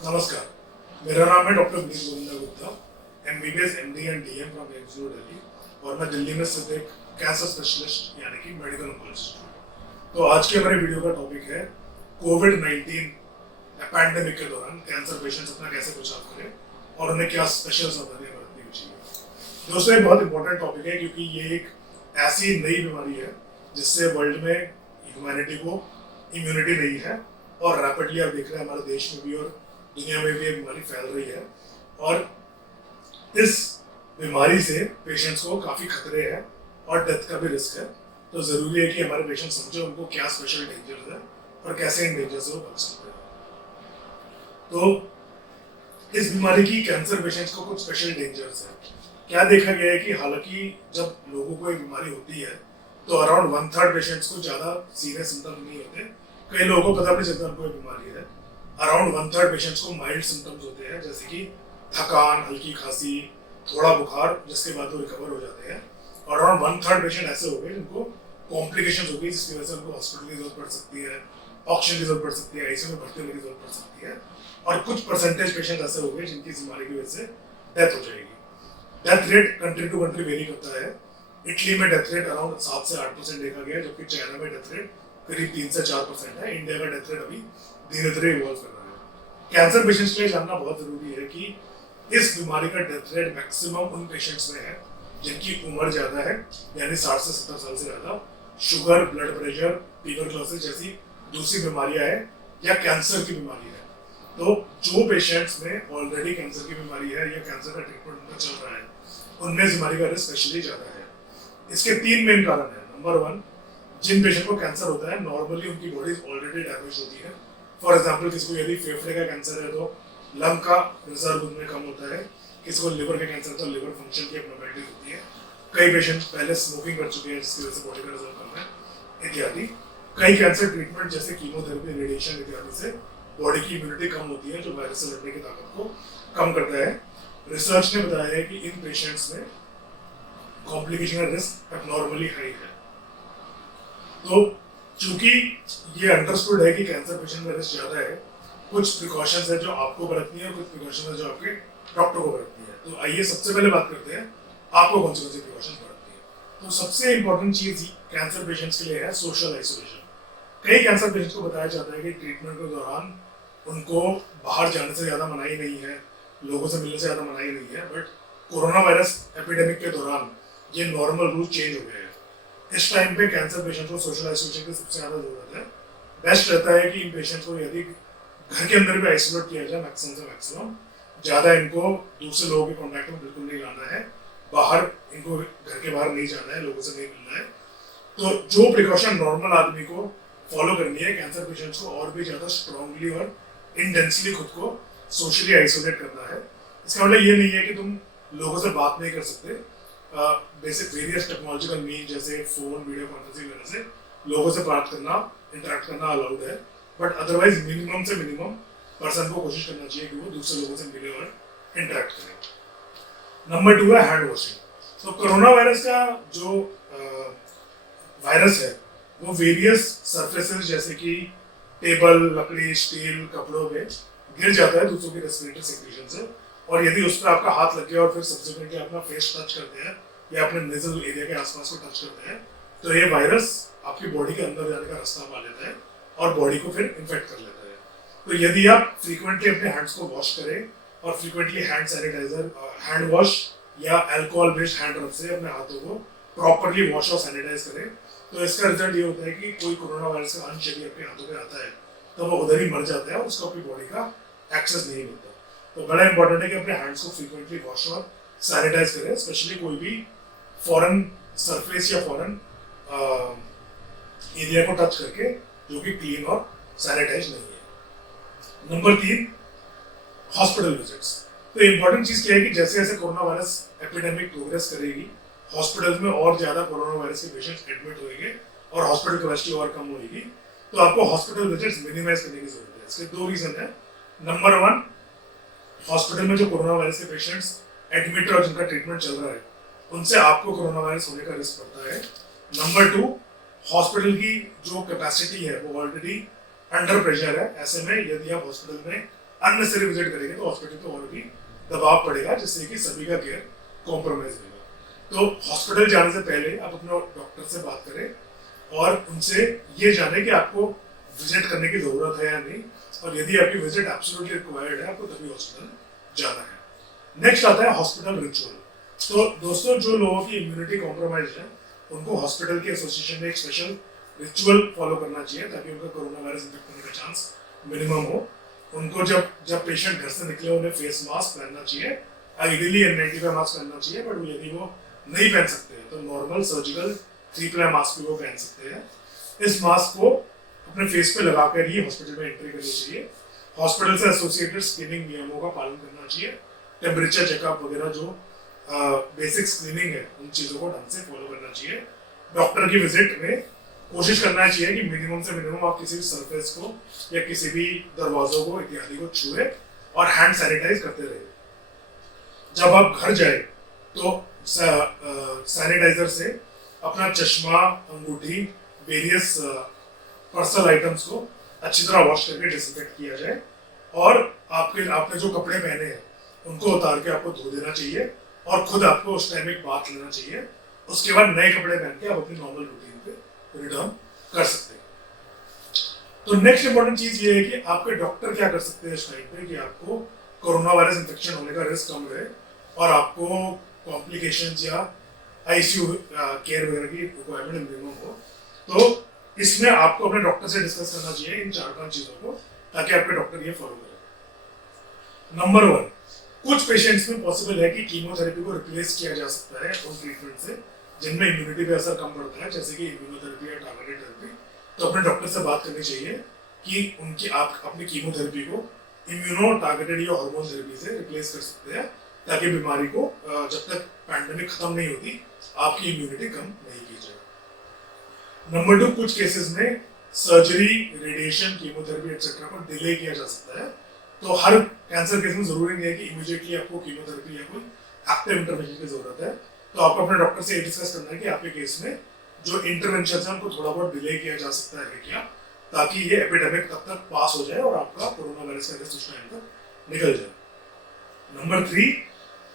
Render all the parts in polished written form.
नमस्कार, मेरा नाम है doctor Vineet Govinda Gupta, MBBS MD and DM from AIIMS Delhi और मैं दिल्ली में स्थित एक कैंसर स्पेशलिस्ट यानी कि मेडिकल ऑन्कोलॉजिस्ट हूँ। तो आज के हमारे वीडियो का टॉपिक है कोविड-19 पैंडेमिक के दौरान कैंसर पेशेंट्स अपना कैसे बचाव करें और उन्हें क्या स्पेशल सावधानियां बरतनी चाहिए। दोस्तों, ये बहुत इंपॉर्टेंट टॉपिक है क्योंकि ये एक ऐसी नई बीमारी है जिससे वर्ल्ड में ह्यूमैनिटी को इम्यूनिटी नहीं है और रैपिडली आप देख रहे हैं हमारे देश में भी और दुनिया में भी ये बीमारी फैल रही है और इस बीमारी से पेशेंट्स को काफ़ी खतरे हैं और डेथ का भी रिस्क है। तो ज़रूरी है कि हमारे पेशेंट समझे उनको क्या स्पेशल डेंजर्स है और कैसे इन डेंजर से वो बच सकते हैं। तो इस बीमारी की कैंसर पेशेंट्स को कुछ स्पेशल डेंजर्स है। क्या देखा गया है कि हालांकि जब लोगों को एक बीमारी होती है तो अराउंड 1/3 पेशेंट्स को ज़्यादा सीरियस सिम्टम्स नहीं होते। कई लोगों को पता नहीं चलता उनको एक बीमारी है। अराउंड 1/3 पेशेंट्स को माइल्ड सिम्टम्स होते हैं, जैसे कि थकान, हल्की खांसी, थोड़ा बुखार, जिसके बाद वो रिकवर हो जाते हैं। और अराउंड 1/3 पेशेंट ऐसे हो गए जिनको कॉम्प्लिकेशंस हो गई, जिसकी वजह से उनको हॉस्पिटल की जरूरत पड़ सकती है, ऑक्सीजन की जरूरत पड़ सकती है, ICU में भर्ती होने की जरूरत पड़ सकती है। और कुछ परसेंटेज पेशेंट ऐसे हो गए जिनकी इस बीमारी की वजह से डेथ हो जाएगी। Death rate country to country vary करता है। इटली में डेथ रेट अराउंड 7 से 8% देखा गया, जबकि चाइना में डेथ रेट करीब 3 से 4% है। इंडिया का डेथ रेट अभी धीरे धीरे इवॉल्व कर रहा है। कैंसर पेशेंट्स के लिए जानना बहुत जरूरी है कि इस बीमारी का डेथ रेट मैक्सिमम उन पेशेंट्स में है जिनकी उम्र ज्यादा है, यानी 60 से 70 साल से ज्यादा, शुगर, ब्लड प्रेशर, ट्यूबरक्लोसिस जैसी दूसरी बीमारियां हैं या कैंसर की बीमारी है। तो जो पेशेंट्स में ऑलरेडी कैंसर की बीमारी है या कैंसर का ट्रीटमेंट उनका चल रहा है, उनमें इस बीमारी का रिस्क स्पेशली ज्यादा है। इसके 3 मेन कारण है। नंबर 1, जिन पेशेंट को कैंसर होता है नॉर्मली उनकी बॉडी ऑलरेडी डैमेज होती है। फॉर एग्जाम्पल, किसी को यदि फेफड़े का कैंसर है तो लंग का रिजर्व उनमें कम होता है। किसी को लिवर का कैंसर है तो लिवर फंक्शन की एब्नॉर्मैलिटी होती है। कई पेशेंट पहले स्मोकिंग कर चुके हैं जिसकी वजह से बॉडी का रिजर्व कम है इत्यादि। कई कैंसर ट्रीटमेंट जैसे कीमोथेरेपी, रेडिएशन इत्यादि से बॉडी की इम्यूनिटी कम होती है, जो वायरस से लड़ने की ताकत को कम करता है। रिसर्च ने बताया है कि इन पेशेंट्स में कॉम्प्लिकेशन का रिस्क एब्नॉर्मली हाई है। तो चूंकि ये अंडरस्टूड है कि कैंसर पेशेंट में रिस्क ज्यादा है, कुछ प्रिकॉशंस है जो आपको बरतनी है और कुछ प्रिकॉशंस है जो आपके डॉक्टर को बरतनी है। तो आइए सबसे पहले बात करते हैं आपको कौन सी प्रिकॉशंस बरतनी है। तो सबसे इंपॉर्टेंट चीज कैंसर पेशेंट्स के लिए है सोशल आइसोलेशन। कई कैंसर पेशेंट्स को बताया जाता है कि ट्रीटमेंट के दौरान उनको बाहर जाने से ज्यादा मनाही नहीं है, लोगों से मिलने से ज्यादा मनाही नहीं है, बट कोरोना वायरस एपिडेमिक के दौरान ये नॉर्मल रूल चेंज हो गए हैं। इस टाइम पे कैंसर पेशेंट को सोशल आइसोलेशन की सबसे ज्यादा जरूरत है। बेस्ट रहता है कि इन पेशेंट को यदि घर के अंदर भी आइसोलेट किया जाए मैक्सिमम से मैक्सिमम, ज्यादा इनको दूसरे लोगों के कॉन्टैक्ट में बिल्कुल नहीं लाना है, बाहर इनको घर के बाहर नहीं जाना है, लोगों से नहीं मिलना है। तो जो प्रिकॉशन नॉर्मल आदमी को फॉलो करनी है, कैंसर पेशेंट्स को और भी ज्यादा स्ट्रांगली और इंटेंसली खुद को सोशली आइसोलेट करना है। इसका मतलब ये नहीं है कि तुम लोगों से बात नहीं कर सकते। बेसिक वेरियस टेक्नोलॉजिकल मीन जैसे फोन, वीडियो कॉन्फ्रेंसिंग वगैरह से लोगों से बात करना, इंटरेक्ट करना अलाउड है, बट अदरवाइज मिनिमम से मिनिमम पर्सन को कोशिश करना चाहिए कि वो दूसरे लोगों से मिले और इंटरेक्ट करें। नंबर 2 है हैंड वॉशिंग। तो कोरोना वायरस का जो वायरस है वो वेरियस सरफेसेस जैसे कि टेबल, लकड़ी, स्टील, कपड़ों में गिर जाता है दूसरों की रेस्पिरेटरी सेक्रेशन से, और यदि उस पर आपका हाथ लग गया और फिर सब्सिक्वेंटली अपना फेस टच करते हैं या अपने नेजल एरिया के आसपास को टच करते हैं तो ये वायरस आपकी बॉडी के अंदर जाने का रास्ता पा लेता है और बॉडी को फिर इन्फेक्ट कर लेता है। तो यदि आप फ्रीक्वेंटली अपने हैंड्स को वॉश करें और frequently hand sanitiser, hand wash या अल्कोहल बेस्ड हैंड रब से अपने हाथों को प्रॉपरली वॉश और सैनिटाइज करें, तो इसका रिजल्ट ये होता है कि कोई कोरोना वायरस का अंश यदि आपके हाथों पे आता है तो वो उधर ही मर जाता है और उसको अपनी बॉडी का एक्सेस नहीं मिलता। तो बड़ा इंपॉर्टेंट है कि अपने हैंड्स को फ्रीक्वेंटली वॉश और सैनिटाइज करें, स्पेशली कोई भी फॉरेन सरफेस या फॉरेन एरिया को टच करके जो कि क्लीन और सैनिटाइज नहीं है। Number 3, hospital visits. तो इंपॉर्टेंट चीज क्या है कि जैसे जैसे कोरोना वायरस एपिडेमिक प्रोग्रेस करेगी, हॉस्पिटल में और ज्यादा कोरोना वायरस के पेशेंट्स एडमिट होंगे और हॉस्पिटल कैपेसिटी और कम होगी। तो आपको हॉस्पिटल विजिट्स मिनिमाइज करने की जरूरत है। इसके 2 रीजन है। नंबर 1, हॉस्पिटल में जो कोरोना वायरस के पेशेंट्स एडमिट और जिनका ट्रीटमेंट चल रहा है उनसे आपको कोरोना वायरस होने का रिस्क पड़ता है। नंबर 2, हॉस्पिटल की जो कैपेसिटी है वो ऑलरेडी अंडर प्रेशर है। ऐसे में यदि आप हॉस्पिटल में अननेसेसरी विजिट करेंगे तो हॉस्पिटल पे और भी दबाव पड़ेगा, जिससे कि सभी का केयर कॉम्प्रोमाइज होगा। तो हॉस्पिटल जाने से पहले आप अपने डॉक्टर से बात करें और उनसे ये जाने कि आपको विजिट करने की जरूरत है या नहीं, और यदि आपकी विजिट एब्सोल्युटली रिक्वायर्ड है आपको तभी हॉस्पिटल जाना है। नेक्स्ट आता है हॉस्पिटल रिचुअल। तो दोस्तों, जो लोगों की इम्यूनिटी कॉम्प्रोमाइज है उनको हॉस्पिटल के एसोसिएशन में एक स्पेशल रिचुअल फॉलो करना चाहिए ताकि उनका कोरोना वायरस इन्फेक्ट होने का चांस मिनिमम हो। उनको जब पेशेंट घर से निकले उन्हें फेस मास्क पहनना चाहिए, आइडियली N95 मास्क पहनना चाहिए, बट यदि वो नहीं पहन सकते तो नॉर्मल सर्जिकल 3 प्लाई मास्क भी वो पहन सकते हैं। इस मास्क को अपने फेस पे लगाकर ही हॉस्पिटल में एंट्री करनी चाहिए। हॉस्पिटल से एसोसिएटेड स्क्रीनिंग नियमों का पालन करना चाहिए। टेम्परेचर चेकअप वगैरह जो बेसिक स्क्रीनिंग है उन चीज़ों को ढंग से फॉलो करना चाहिए। डॉक्टर की विजिट में कोशिश करना चाहिए कि मिनिमम से मिनिमम आप किसी भी सरफेस को या किसी भी दरवाजों को इत्यादि को छुए और हैंड सैनिटाइज करते रहे। जब आप घर जाए तो सैनिटाइजर से अपना चश्मा, अंगूठी, वेरियस पर्सनल आइटम्स को अच्छी तरह वॉश करके डिसइंफेक्ट किया जाए, और आपने जो कपड़े पहने हैं उनको उतार के आपको धो देना चाहिए और खुद आपको उस टाइम एक बाथ लेना चाहिए। उसके बाद नए कपड़े पहन के आप अपनी नॉर्मल रूटीन पे रिटर्न कर सकते हैं। तो नेक्स्ट इंपॉर्टेंट चीज ये है कि आपके डॉक्टर क्या कर सकते हैं इस टाइम पे कि आपको कोरोना वायरस इन्फेक्शन होने का रिस्क कम रहे और आपको कॉम्प्लिकेशंस या आईसीयू केयर वगैरह की रिक्वायरमेंट मिनिमम हो। तो इसमें आपको अपने डॉक्टर से डिस्कस करना चाहिए इन 4-5 चीजों को, ताकि आपके डॉक्टर ये फॉलो करें। नंबर 1, कुछ पेशेंट्स में पॉसिबल है कि कीमोथेरेपी को रिप्लेस किया जा सकता है उन ट्रीटमेंट से जिनमें इम्यूनिटी पे असर कम पड़ता है, जैसे कि इम्यूनोथेरेपी या टारगेटेड थेरेपी। तो अपने डॉक्टर से बात करनी चाहिए कि आप अपनी कीमोथेरेपी को इम्यूनो टारगेटेड या हार्मोन थेरेपी से रिप्लेस कर सकते हैं, ताकि बीमारी को जब तक पैंडेमिक खत्म नहीं होती आपकी इम्यूनिटी कम नहीं की जाए। नंबर 2, कुछ केसेस में सर्जरी, रेडिएशन, कीमोथेरेपी एक्सेट्रा को डिले किया जा सकता है। तो हर कैंसर केस में जरूरी नहीं है कि इमीडिएटली आपको कीमोथेरेपी या कोई एक्टिव इंटरवेंशन की जरूरत है। तो आपको अपने डॉक्टर से ये डिस्कस करना है कि आपके केस में जो इंटरवेंशन है उनको थोड़ा बहुत डिले किया जा सकता है क्या, ताकि ये एपिडेमिक तब तक पास हो जाए और आपका कोरोना वायरस का रिस्क उस टाइम तक निकल जाए। नंबर 3,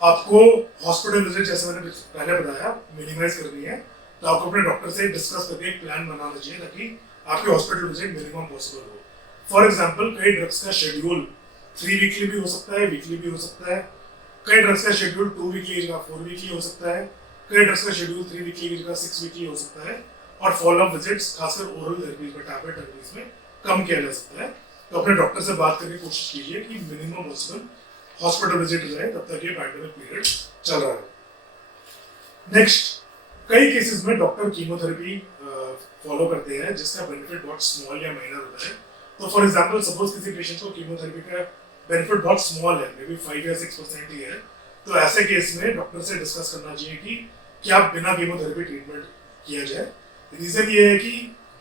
आपको हॉस्पिटल विजिट, जैसे मैंने पहले बताया, मिनिमाइज करनी है। तो आपको अपने डॉक्टर से डिस्कस करके एक प्लान बनाना चाहिए ताकि आपकी हॉस्पिटल विजिट मिनिमम पॉसिबल हो। फॉर एग्जांपल, कई ड्रग्स का शेड्यूल 3 वीकली भी हो सकता है, वीकली भी हो सकता है। कई ड्रग्स का शेड्यूल 2 वीकली की जगह 4 वीकली हो सकता है। कई ड्रग्स का शेड्यूल 3 वीकली की जगह 6 वीकली हो सकता है। और फॉलोअप विजिट्स खासकर ओरल थेरेपीज में, टैबलेट थेरेपीज में कम किया जा सकता है। तो अपने डॉक्टर से बात करके कोशिश कीजिए कि मिनिमम पॉसिबल हॉस्पिटल विजिट जाए तब तक ये पैंडेमिक पीरियड चल रहा है। नेक्स्ट, कई केसेस में डॉक्टर कीमोथेरेपी फॉलो करते हैं जिसका बेनिफिट बहुत स्मॉल या माइनर होता है। तो फॉर एग्जांपल, सपोज किसी पेशेंट को कीमोथेरेपी का बेनिफिट बहुत स्मॉल है, मे बी 5 या 6% ही है, तो ऐसे केस में डॉक्टर से डिस्कस करना चाहिए कि क्या बिना कीमोथेरेपी ट्रीटमेंट किया जाए। रीजन ये है कि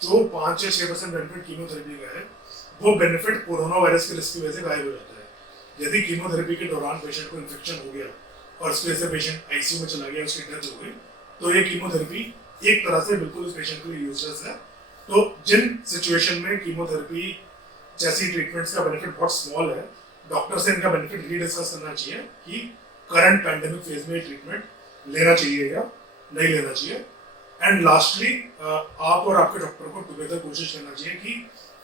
जो 5 या 6% बेनिफिट कीमोथेरेपी का है वो बेनिफिट कोरोना वायरस के रिस्क की वजह से गायब हो जाता है। यदि कीमोथेरेपी के दौरान पेशेंट को इन्फेक्शन हो गया और इसकी वजह से पेशेंट आईसीयू में चला गया, उसकी डेथ हो गई, तो ये कीमोथेरेपी एक तरह से बिल्कुल उस पेशेंट के लिए यूजलेस है। तो जिन सिचुएशन में कीमोथेरेपी जैसी ट्रीटमेंट्स का बेनिफिट बहुत स्मॉल है, डॉक्टर से इनका बेनिफिट रीडिस्कस करना चाहिए कि करंट पैंडेमिक फेज में ट्रीटमेंट लेना चाहिए या नहीं लेना चाहिए। एंड लास्टली, आप और आपके डॉक्टर को टुगेदर कोशिश करना चाहिए कि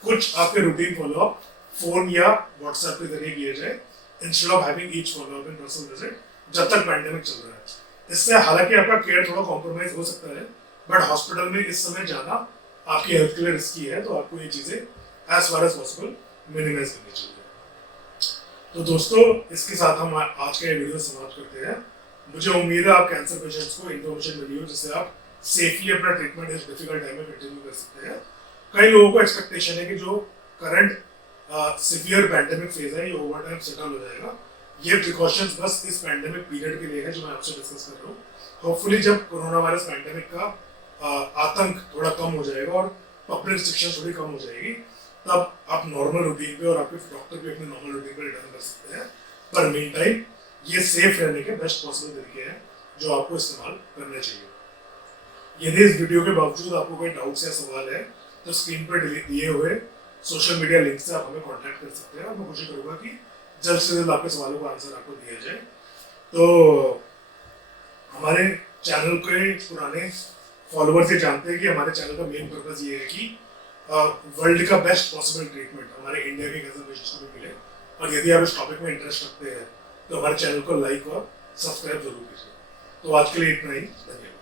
कुछ आपके रूटीन फॉलोअप फोन या व्हाट्सएप के जरिए किए जाए instead of having each follow up in person visit, जब तक पैंडेमिक चल रहा है। इससे हालांकि आपका केयर थोड़ा कॉम्प्रोमाइज हो सकता है, बट हॉस्पिटल में इस समय जाना आपकी हेल्थ के लिए रिस्की है, तो आपको ये चीजें as far as possible minimise करनी चाहिए। तो दोस्तों, इसके साथ हम आज का ये वीडियो समाप्त करते हैं। मुझे उम्मीद है आप कैंसर पेशेंट्स को इन्फॉर्मेशन मिली हो जिससे आप सेफली अपना ट्रीटमेंट इस डिफिकल्ट टाइम में कंटिन्यू कर सकते हैं। कई लोगों को एक्सपेक्टेशन है कि जो करंट सिवियर पैंडेमिक फेज है ये ओवर टाइम सेटल हो जाएगा। ये प्रिकॉशंस बस इस पैंडेमिक पीरियड के लिए है जो मैं आपसे डिस्कस कर रहा हूँ। होपफुली जब कोरोना वायरस पैंडेमिक का आतंक थोड़ा कम हो जाएगा और पब्लिक रिस्ट्रिक्शन थोड़ी कम हो जाएगी, तब आप नॉर्मल रूटीन पे और आपके डॉक्टर भी अपने नॉर्मल रूटीन पे रिटर्न कर सकते हैं। पर मीन टाइम ये सेफ रहने के बेस्ट पॉसिबल तरीके हैं जो आपको इस्तेमाल करने चाहिए। यदि इस वीडियो के बावजूद आपको कोई डाउट्स या सवाल है तो स्क्रीन पर दिए हुए सोशल मीडिया लिंक से आप हमें कांटेक्ट कर सकते हैं और मैं कोशिश करूंगा कि जल्द से जल्द आपके सवालों का आंसर आपको दिया जाए। तो हमारे चैनल के पुराने फॉलोअर्स ये जानते हैं कि हमारे चैनल का मेन पर्पस ये है कि वर्ल्ड का बेस्ट पॉसिबल ट्रीटमेंट हमारे इंडिया के कैंसर पेशेंट्स को भी मिले। और यदि आप इस टॉपिक में इंटरेस्ट रखते हैं तो हमारे चैनल को लाइक और सब्सक्राइब जरूर कीजिए। तो आज के लिए इतना ही, धन्यवाद।